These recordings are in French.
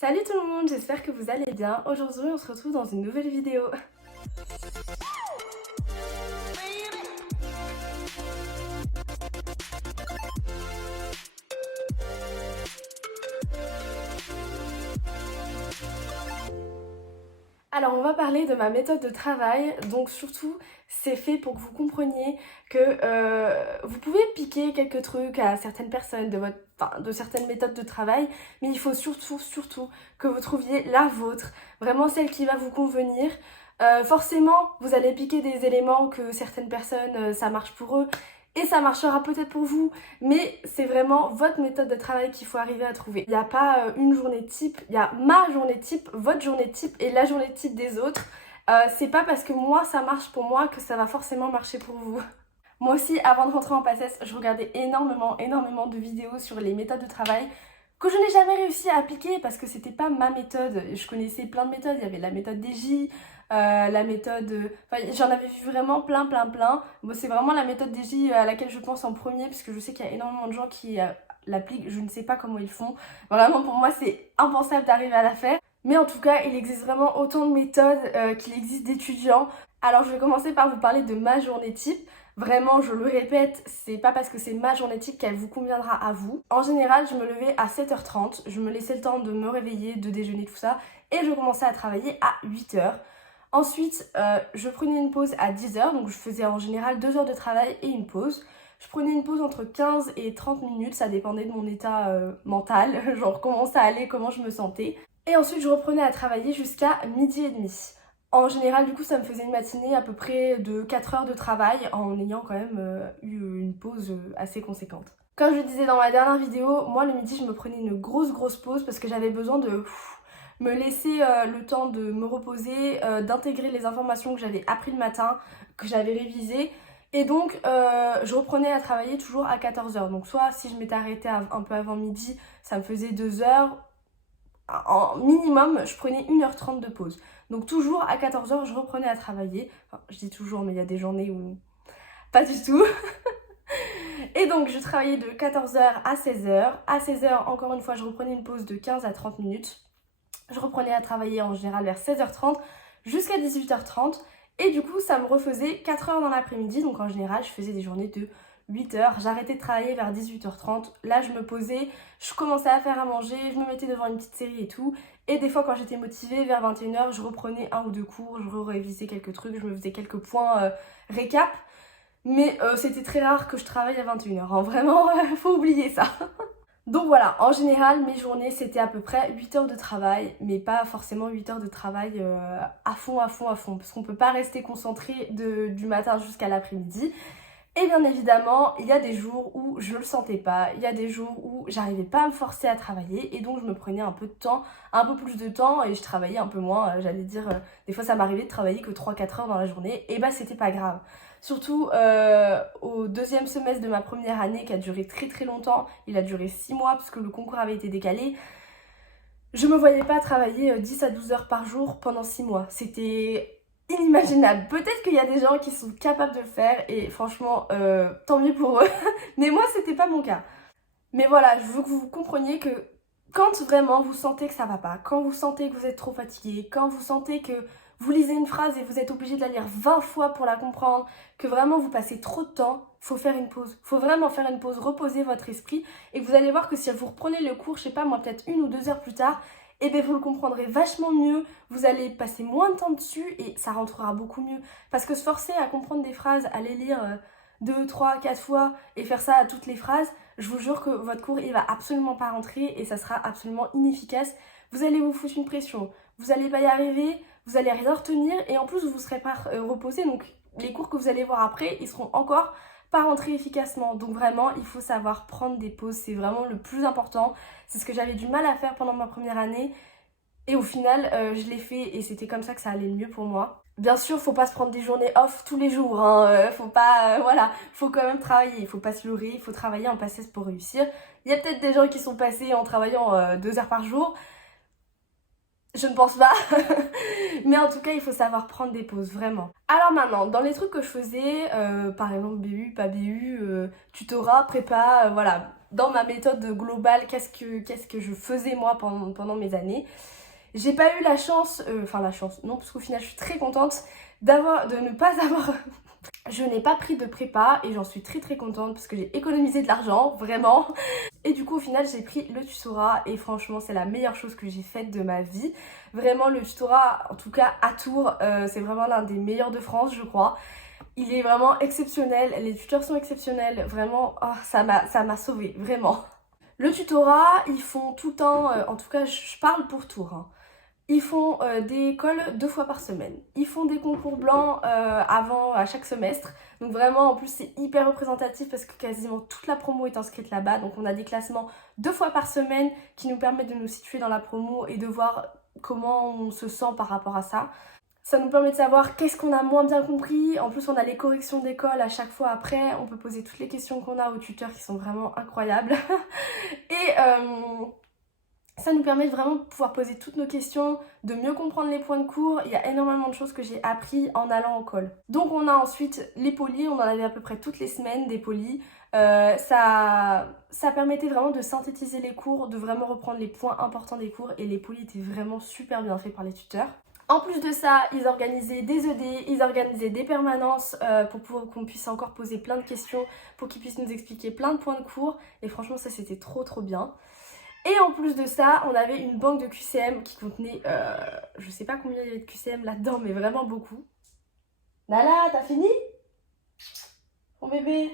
Salut tout le monde, j'espère que vous allez bien. Aujourd'hui, on se retrouve dans une nouvelle vidéo. Alors, on va parler de ma méthode de travail. Donc, surtout, c'est fait pour que vous compreniez que vous pouvez piquer quelques trucs à certaines personnes de certaines méthodes de travail, mais il faut surtout que vous trouviez la vôtre, vraiment celle qui va vous convenir. Forcément, vous allez piquer des éléments que certaines personnes, ça marche pour eux. Et ça marchera peut-être pour vous, mais c'est vraiment votre méthode de travail qu'il faut arriver à trouver. Il n'y a pas une journée type, il y a ma journée type, votre journée type et la journée type des autres. C'est pas parce que moi ça marche pour moi que ça va forcément marcher pour vous. Moi aussi, avant de rentrer en PACES, je regardais énormément de vidéos sur les méthodes de travail que je n'ai jamais réussi à appliquer parce que c'était pas ma méthode. Je connaissais plein de méthodes, il y avait la méthode des J, la méthode... Enfin, j'en avais vu vraiment plein. Bon, c'est vraiment la méthode des J à laquelle je pense en premier parce que je sais qu'il y a énormément de gens qui l'appliquent, je ne sais pas comment ils font. Vraiment, pour moi, c'est impensable d'arriver à la faire. Mais en tout cas, il existe vraiment autant de méthodes qu'il existe d'étudiants. Alors, je vais commencer par vous parler de ma journée type. Vraiment, je le répète, c'est pas parce que c'est ma journée type qu'elle vous conviendra à vous. En général, je me levais à 7h30, je me laissais le temps de me réveiller, de déjeuner, tout ça, et je commençais à travailler à 8h. Ensuite, je prenais une pause à 10h, donc je faisais en général 2 heures de travail et une pause. Je prenais une pause entre 15 et 30 minutes, ça dépendait de mon état mental, genre comment ça allait, comment je me sentais. Et ensuite, je reprenais à travailler jusqu'à 12h30. En général, du coup, ça me faisait une matinée à peu près de 4 heures de travail en ayant quand même eu une pause assez conséquente. Comme je le disais dans ma dernière vidéo, moi le midi, je me prenais une grosse pause parce que j'avais besoin de me laisser le temps de me reposer, d'intégrer les informations que j'avais apprises le matin, que j'avais révisées. Et donc, je reprenais à travailler toujours à 14h. Donc soit si je m'étais arrêtée un peu avant midi, ça me faisait 2 heures. En minimum, je prenais 1h30 de pause. Donc toujours à 14h, je reprenais à travailler. Enfin, je dis toujours, mais il y a des journées où pas du tout. Et donc, je travaillais de 14h à 16h. À 16h, encore une fois, je reprenais une pause de 15 à 30 minutes. Je reprenais à travailler en général vers 16h30 jusqu'à 18h30. Et du coup, ça me refaisait 4 heures dans l'après-midi. Donc en général, je faisais des journées de 8h. J'arrêtais de travailler vers 18h30. Là, je me posais, je commençais à faire à manger, je me mettais devant une petite série et tout. Et des fois, quand j'étais motivée, vers 21h, je reprenais un ou deux cours, je révisais quelques trucs, je me faisais quelques points récap. Mais c'était très rare que je travaille à 21h. Hein. Vraiment, faut oublier ça. Donc voilà, en général, mes journées, c'était à peu près 8 heures de travail, mais pas forcément 8 heures de travail à fond, parce qu'on peut pas rester concentré du matin jusqu'à l'après-midi. Et bien évidemment, il y a des jours où je le sentais pas, il y a des jours où j'arrivais pas à me forcer à travailler, et donc je me prenais un peu de temps, un peu plus de temps, et je travaillais un peu moins, j'allais dire, des fois ça m'arrivait de travailler que 3-4 heures dans la journée, et bah c'était pas grave. Surtout au deuxième semestre de ma première année qui a duré très longtemps, il a duré 6 mois parce que le concours avait été décalé. Je me voyais pas travailler 10 à 12 heures par jour pendant 6 mois. C'était inimaginable. Peut-être qu'il y a des gens qui sont capables de le faire et franchement, tant mieux pour eux. Mais moi, c'était pas mon cas. Mais voilà, je veux que vous compreniez que quand vraiment vous sentez que ça va pas, quand vous sentez que vous êtes trop fatigué, quand vous sentez que vous lisez une phrase et vous êtes obligé de la lire 20 fois pour la comprendre, que vraiment vous passez trop de temps, faut faire une pause. Faut vraiment faire une pause, reposer votre esprit et vous allez voir que si vous reprenez le cours, je sais pas moi, peut-être 1 ou 2 heures plus tard, et bien vous le comprendrez vachement mieux, vous allez passer moins de temps dessus et ça rentrera beaucoup mieux. Parce que se forcer à comprendre des phrases, à les lire 2, 3, 4 fois et faire ça à toutes les phrases, je vous jure que votre cours il va absolument pas rentrer et ça sera absolument inefficace. Vous allez vous foutre une pression, vous allez pas y arriver, vous allez rien retenir et en plus vous serez pas reposé, donc les cours que vous allez voir après ils seront encore pas rentrés efficacement. Donc vraiment il faut savoir prendre des pauses, c'est vraiment le plus important. C'est ce que j'avais du mal à faire pendant ma première année et au final je l'ai fait et c'était comme ça que ça allait le mieux pour moi. Bien sûr, faut pas se prendre des journées off tous les jours, hein. Faut pas, voilà, faut quand même travailler, il faut pas se leurrer, il faut travailler en PACES pour réussir. Il y a peut-être des gens qui sont passés en travaillant 2 heures par jour, je ne pense pas, mais en tout cas il faut savoir prendre des pauses, vraiment. Alors maintenant, dans les trucs que je faisais, par exemple BU, pas BU, tutorat, prépa, voilà, dans ma méthode globale, qu'est-ce que je faisais moi pendant mes années. J'ai pas eu la chance, non, parce qu'au final je suis très contente de ne pas avoir... Je n'ai pas pris de prépa et j'en suis très contente parce que j'ai économisé de l'argent, vraiment. Et du coup au final j'ai pris le tutorat et franchement c'est la meilleure chose que j'ai faite de ma vie. Vraiment le tutorat, en tout cas à Tours, c'est vraiment l'un des meilleurs de France je crois. Il est vraiment exceptionnel, les tuteurs sont exceptionnels, vraiment, oh, ça m'a sauvée, vraiment. Le tutorat, ils font tout le temps, en tout cas je parle pour Tours, hein. Ils font des cols 2 fois par semaine. Ils font des concours blancs à chaque semestre. Donc vraiment, en plus, c'est hyper représentatif parce que quasiment toute la promo est inscrite là-bas. Donc on a des classements 2 fois par semaine qui nous permettent de nous situer dans la promo et de voir comment on se sent par rapport à ça. Ça nous permet de savoir qu'est-ce qu'on a moins bien compris. En plus, on a les corrections d'école à chaque fois après. On peut poser toutes les questions qu'on a aux tuteurs qui sont vraiment incroyables. Et... ça nous permet de vraiment pouvoir poser toutes nos questions, de mieux comprendre les points de cours. Il y a énormément de choses que j'ai appris en allant en col. Donc on a ensuite les polis, on en avait à peu près toutes les semaines des polis. Ça permettait vraiment de synthétiser les cours, de vraiment reprendre les points importants des cours et les polis étaient vraiment super bien faits par les tuteurs. En plus de ça, ils organisaient des ED, ils organisaient des permanences pour qu'on puisse encore poser plein de questions, pour qu'ils puissent nous expliquer plein de points de cours. Et franchement ça c'était trop bien. Et en plus de ça, on avait une banque de QCM qui contenait, je sais pas combien il y avait de QCM là-dedans, mais vraiment beaucoup. Nala, t'as fini? Mon bébé?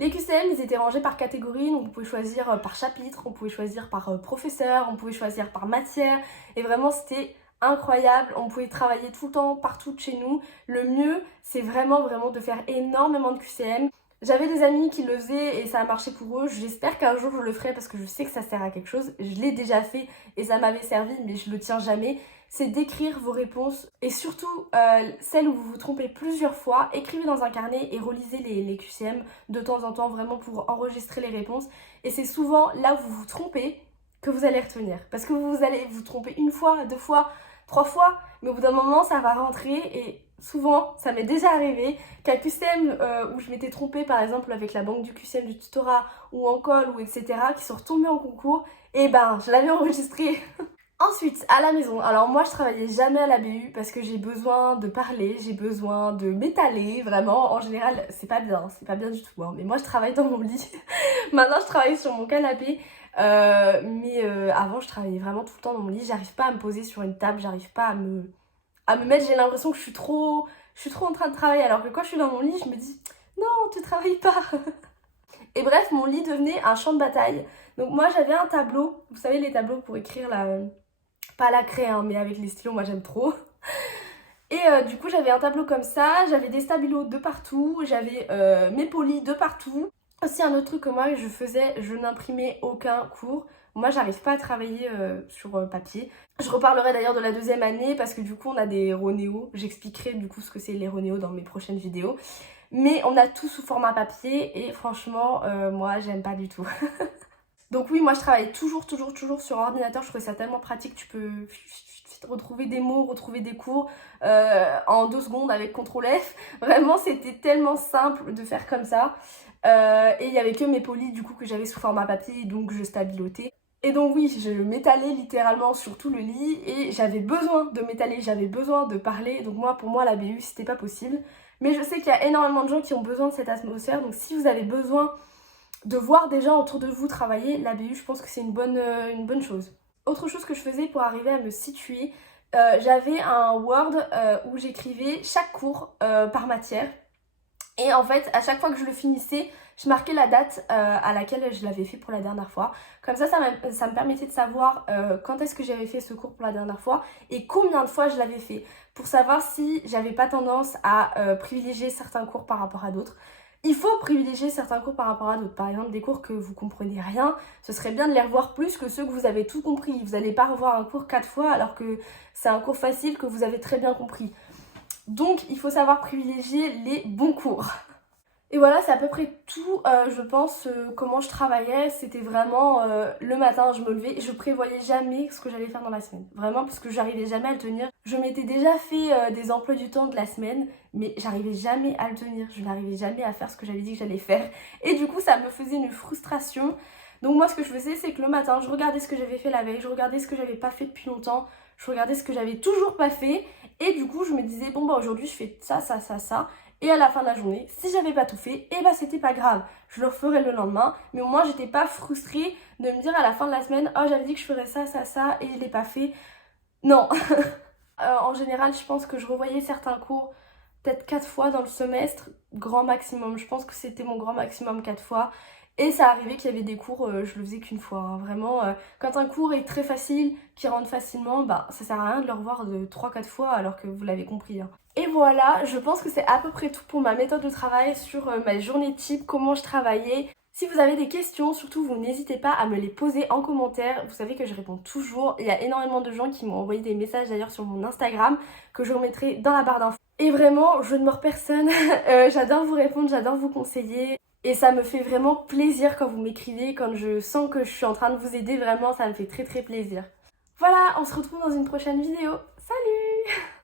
Les QCM, ils étaient rangés par catégorie, donc on pouvait choisir par chapitre, on pouvait choisir par professeur, on pouvait choisir par matière. Et vraiment, c'était incroyable, on pouvait travailler tout le temps, partout de chez nous. Le mieux, c'est vraiment de faire énormément de QCM. J'avais des amis qui le faisaient et ça a marché pour eux. J'espère qu'un jour je le ferai parce que je sais que ça sert à quelque chose. Je l'ai déjà fait et ça m'avait servi mais je le tiens jamais. C'est d'écrire vos réponses et surtout celles où vous vous trompez plusieurs fois. Écrivez dans un carnet et relisez les QCM de temps en temps vraiment pour enregistrer les réponses. Et c'est souvent là où vous vous trompez que vous allez retenir. Parce que vous allez vous tromper une fois, 2 fois, 3 fois, mais au bout d'un moment ça va rentrer et... souvent, ça m'est déjà arrivé qu'un QCM où je m'étais trompée par exemple avec la banque du QCM du tutorat ou en col ou etc. qui sont retombés en concours, et ben je l'avais enregistré. Ensuite, à la maison, alors moi je travaillais jamais à la BU parce que j'ai besoin de parler, j'ai besoin de m'étaler, vraiment, en général c'est pas bien du tout, hein. Mais moi je travaille dans mon lit, maintenant je travaille sur mon canapé, mais avant je travaillais vraiment tout le temps dans mon lit, j'arrive pas à me poser sur une table, j'arrive pas à me mettre, j'ai l'impression que je suis trop en train de travailler alors que quand je suis dans mon lit je me dis non tu travailles pas. Et bref mon lit devenait un champ de bataille. Donc moi j'avais un tableau, vous savez les tableaux pour écrire pas la craie hein, mais avec les stylos moi j'aime trop. Et du coup j'avais un tableau comme ça, j'avais des stabilos de partout, j'avais mes polis de partout. Aussi un autre truc que moi je faisais, je n'imprimais aucun cours. Moi j'arrive pas à travailler sur papier. Je reparlerai d'ailleurs de la 2e année parce que du coup on a des Ronéo. J'expliquerai du coup ce que c'est les Ronéo dans mes prochaines vidéos. Mais on a tout sous format papier et franchement moi j'aime pas du tout. Donc oui moi je travaille toujours sur ordinateur, je trouve ça tellement pratique, tu peux retrouver des mots, retrouver des cours en 2 secondes avec CTRL F. Vraiment c'était tellement simple de faire comme ça. Et il n'y avait que mes polis du coup que j'avais sous format papier donc je stabilotais. Et donc oui, je m'étalais littéralement sur tout le lit et j'avais besoin de m'étaler, j'avais besoin de parler. Donc moi, pour moi, la BU, c'était pas possible. Mais je sais qu'il y a énormément de gens qui ont besoin de cette atmosphère. Donc si vous avez besoin de voir des gens autour de vous travailler, la BU, je pense que c'est une bonne chose. Autre chose que je faisais pour arriver à me situer, j'avais un Word où j'écrivais chaque cours par matière. Et en fait, à chaque fois que je le finissais, je marquais la date à laquelle je l'avais fait pour la dernière fois. Comme ça me permettait de savoir quand est-ce que j'avais fait ce cours pour la dernière fois et combien de fois je l'avais fait. Pour savoir si j'avais pas tendance à privilégier certains cours par rapport à d'autres. Il faut privilégier certains cours par rapport à d'autres. Par exemple, des cours que vous comprenez rien, ce serait bien de les revoir plus que ceux que vous avez tout compris. Vous n'allez pas revoir un cours 4 fois alors que c'est un cours facile que vous avez très bien compris. Donc, il faut savoir privilégier les bons cours. Et voilà, c'est à peu près tout, je pense, comment je travaillais. C'était vraiment le matin, je me levais et je prévoyais jamais ce que j'allais faire dans la semaine. Vraiment, parce que j'arrivais jamais à le tenir. Je m'étais déjà fait des emplois du temps de la semaine, mais j'arrivais jamais à le tenir. Je n'arrivais jamais à faire ce que j'avais dit que j'allais faire. Et du coup, ça me faisait une frustration. Donc moi, ce que je faisais, c'est que le matin, je regardais ce que j'avais fait la veille, je regardais ce que j'avais pas fait depuis longtemps, je regardais ce que j'avais toujours pas fait. Et du coup, je me disais, bon bah aujourd'hui, je fais ça, ça, ça, ça. Et à la fin de la journée, si j'avais pas tout fait, et bah c'était pas grave. Je le referais le lendemain. Mais au moins, j'étais pas frustrée de me dire à la fin de la semaine, oh j'avais dit que je ferais ça, ça, ça, et je l'ai pas fait. Non. En général, je pense que je revoyais certains cours peut-être 4 fois dans le semestre, grand maximum. Je pense que c'était mon grand maximum 4 fois. Et ça arrivait qu'il y avait des cours, je le faisais qu'une fois, hein. Vraiment, quand un cours est très facile, qui rentre facilement, bah ça sert à rien de le revoir de 3-4 fois alors que vous l'avez compris, hein. Et voilà, je pense que c'est à peu près tout pour ma méthode de travail sur ma journée type, comment je travaillais. Si vous avez des questions, surtout vous n'hésitez pas à me les poser en commentaire. Vous savez que je réponds toujours. Il y a énormément de gens qui m'ont envoyé des messages d'ailleurs sur mon Instagram que je remettrai dans la barre d'infos. Et vraiment, je ne mords personne. J'adore vous répondre, j'adore vous conseiller. Et ça me fait vraiment plaisir quand vous m'écrivez, quand je sens que je suis en train de vous aider. Vraiment, ça me fait très très plaisir. Voilà, on se retrouve dans une prochaine vidéo. Salut!